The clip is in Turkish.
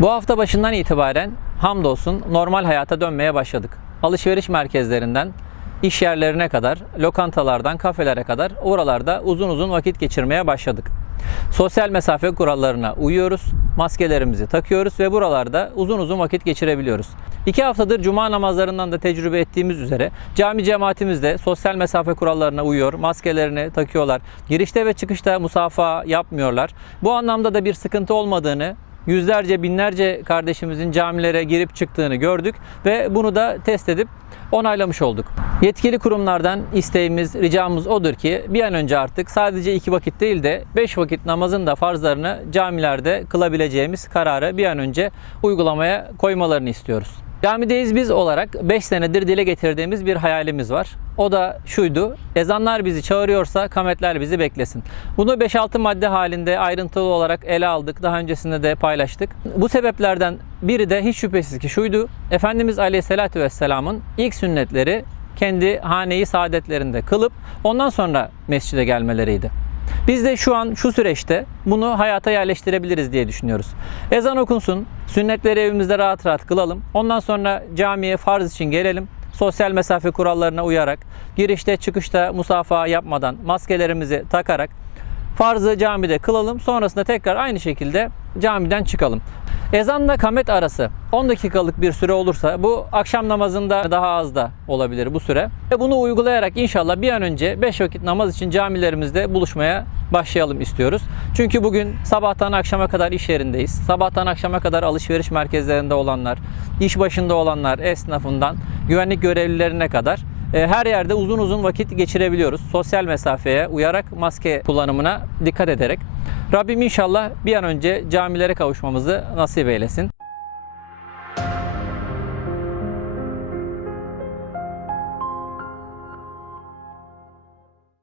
Bu hafta başından itibaren hamdolsun normal hayata dönmeye başladık. Alışveriş merkezlerinden iş yerlerine kadar, lokantalardan kafelere kadar oralarda uzun uzun vakit geçirmeye başladık. Sosyal mesafe kurallarına uyuyoruz, maskelerimizi takıyoruz ve buralarda uzun uzun vakit geçirebiliyoruz. İki haftadır cuma namazlarından da tecrübe ettiğimiz üzere cami cemaatimiz de sosyal mesafe kurallarına uyuyor, maskelerini takıyorlar. Girişte ve çıkışta musafaha yapmıyorlar. Bu anlamda da bir sıkıntı olmadığını yüzlerce binlerce kardeşimizin camilere girip çıktığını gördük ve bunu da test edip onaylamış olduk. Yetkili kurumlardan isteğimiz, ricamız odur ki bir an önce artık sadece iki vakit değil de beş vakit namazın da farzlarını camilerde kılabileceğimiz kararı bir an önce uygulamaya koymalarını istiyoruz. Camideyiz biz olarak 5 senedir dile getirdiğimiz bir hayalimiz var. O da şuydu. Ezanlar bizi çağırıyorsa kametler bizi beklesin. Bunu 5-6 madde halinde ayrıntılı olarak ele aldık. Daha öncesinde de paylaştık. Bu sebeplerden biri de hiç şüphesiz ki şuydu. Efendimiz Aleyhisselatü Vesselam'ın ilk sünnetleri kendi haneyi saadetlerinde kılıp ondan sonra mescide gelmeleriydi. Biz de şu an şu süreçte bunu hayata yerleştirebiliriz diye düşünüyoruz. Ezan okunsun, sünnetleri evimizde rahat rahat kılalım. Ondan sonra camiye farz için gelelim. Sosyal mesafe kurallarına uyarak, girişte çıkışta musafaha yapmadan, maskelerimizi takarak farzı camide kılalım. Sonrasında tekrar aynı şekilde camiden çıkalım. Ezanla kamet arası 10 dakikalık bir süre olursa bu akşam namazında daha az da olabilir bu süre. Ve bunu uygulayarak inşallah bir an önce 5 vakit namaz için camilerimizde buluşmaya başlayalım istiyoruz. Çünkü bugün sabahtan akşama kadar iş yerindeyiz. Sabahtan akşama kadar alışveriş merkezlerinde olanlar, iş başında olanlar, esnafından güvenlik görevlilerine kadar her yerde uzun uzun vakit geçirebiliyoruz. Sosyal mesafeye uyarak maske kullanımına dikkat ederek. Rabbim inşallah bir an önce camilere kavuşmamızı nasip eylesin.